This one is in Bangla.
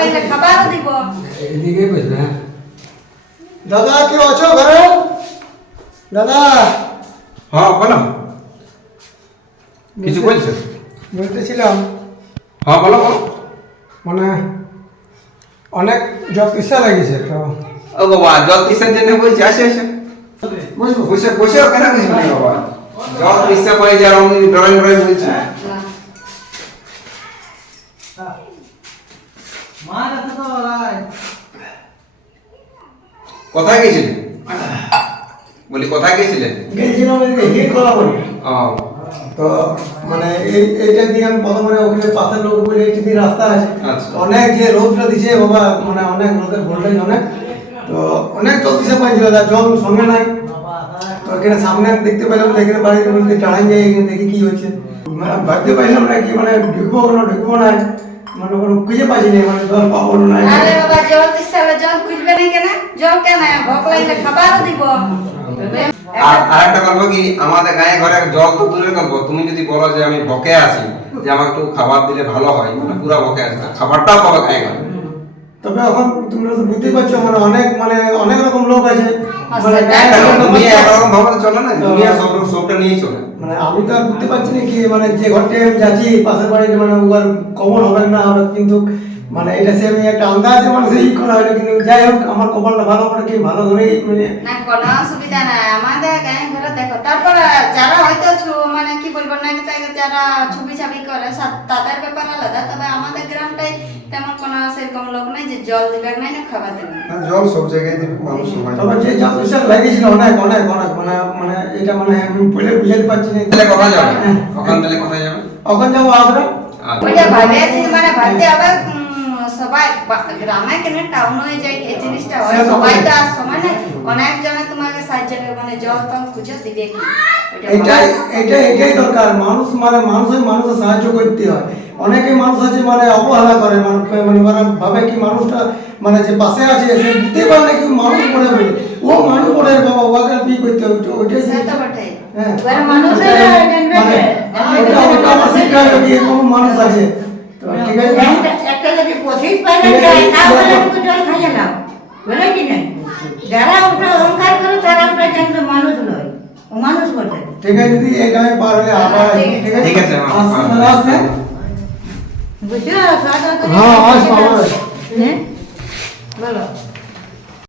লাগলে খাবার দিব। এদিকে বসবে। হ্যাঁ দাদা কি আছো ঘরে? দাদা হ্যাঁ বলো, কিছু বলছো? বলতেছিলাম হ্যাঁ বলো বলো। মানে অনেক জব ইচ্ছা লাগিছে তো ও বাবা, জল কিসের জন্য বলছি? আসে আসে বুঝবো। বসে বসে কেন বসবি না বাবা? জল কিসে পড়ে যা আমি ডরাই ডরাই বলছি। কোথায় গেছিলেন? বলি কোথায় গেছিলেন? গেছিলাম এদিকে হিট করা বলি। ও তো মানে এইটা দিয়ে আমি প্রথমে ওখানে পাশের লোক বলে এইটা দিয়ে রাস্তা আছে। আচ্ছা। অনেক যে রোদটা দিছে বাবা, মানে অনেক রোদের ভোল্টেজ অনেক, তো অনেক জল দিছে পাইছিল, তার জল সঙ্গে নাই। তো এখানে সামনে দেখতে পেলাম, এখানে বাড়িতে বলতে টাড়াই যাই, এখানে দেখি কি হচ্ছে। মানে ভাবতে পারলাম না কি মানে ঢুকবো না, মানে কোনো খুঁজে পাচ্ছি না, মানে জল পাবো না। আরে বাবা, জল দিচ্ছে জল খুঁজবে না কেন? জল কেন? ভোক লাগলে খাবার দিব। আর আরেকটা গল্প কি, আমাদের গায়ে ঘরে জল তো দূরের গল্প, তুমি যদি বলো যে আমি বকে আছি, যে আমাকে একটু খাবার দিলে ভালো হয়, মানে পুরা বকে আছে, খাবারটাও পাবে গায়ে ঘরে। তবে এখন তোমরা তো বুঝতে পারছো মানে অনেক রকম লোক আছে, মানে দুনিয়া একরকম ভাবে চলে না, দুনিয়া সবটা নিয়েই চলে। মানে আমি তো আর বুঝতে পারছি না কি মানে যে ঘরটা আমি যাচ্ছি পাশের বাড়িতে মানে ওর কমন হবে না হবে, কিন্তু মানে এটা সে আমি একটা আন্দাজে মানে সেই করা হলো, কিন্তু যাই হোক আমার কপালটা ভালো, মানে কি ভালো ধরেই মানে না, কোনো অসুবিধা নাই আমাদের গায়ে ঘরে দেখো। তারপর যারা হয়তো মানে কি বলবো না, যারা ছবি ছাবি করে তাদের ব্যাপার আলাদা, তবে আমাদের গ্রামটাই তেমন কোনো সেরকম লোক নাই যে জল দিবে নাই না খাবার দেবে না। জল সব জায়গায় দিবে, মানুষ সবাই। তবে যে যথেষ্ট লাগিয়েছিল অনেক অনেক অনেক মানে মানে এটা মানে আমি বলে বুঝাতে পারছি না। তাহলে কোথায় যাবে? ওখান থেকে কোথায় যাবে? ওখান যাবো আসবে। ওইটা ভাবেছি, মানে ভাবতে হবে সবাই গ্রামে কেন টাউন হয়ে যায় এই জিনিসটা হয়, সবাই তো আর সময় নেই। অনেক জনে তোমাকে সাহায্য মানে জল টল খুঁজে দিবে কি, এটাই দরকার। মানুষ মানে মানুষের সাহায্য করতে হয়। অনেকে মানুষ আছে মানে অবহেলা করে, মানে ভাবে কি মানুষটা মানে যে পাশে আছে সে বুঝতে পারে না কি মানুষ পড়ে বলে, ও মানুষ পড়ে বাবা, ওকে কি করতে হবে ওইটাই। সেটা বটে। হ্যাঁ এবার মানুষের মানে ওটা আমার শিক্ষা হলো কি কোনো মানুষ আছে, তো ঠিক আছে। একটা যদি পথিক পাইলে যায় তাহলে একটু জল খাইয়ে নাও, বলে কি না? যারা ওটা অহংকার করে তারা ওটা জানবে মানুষ নয়, ও মানুষ বটে। ঠিক আছে দিদি, এই গায়ে পার হলে আবার ঠিক আছে, আসবে। বুঝছো? হ্যাঁ আসবো। হ্যাঁ বলো।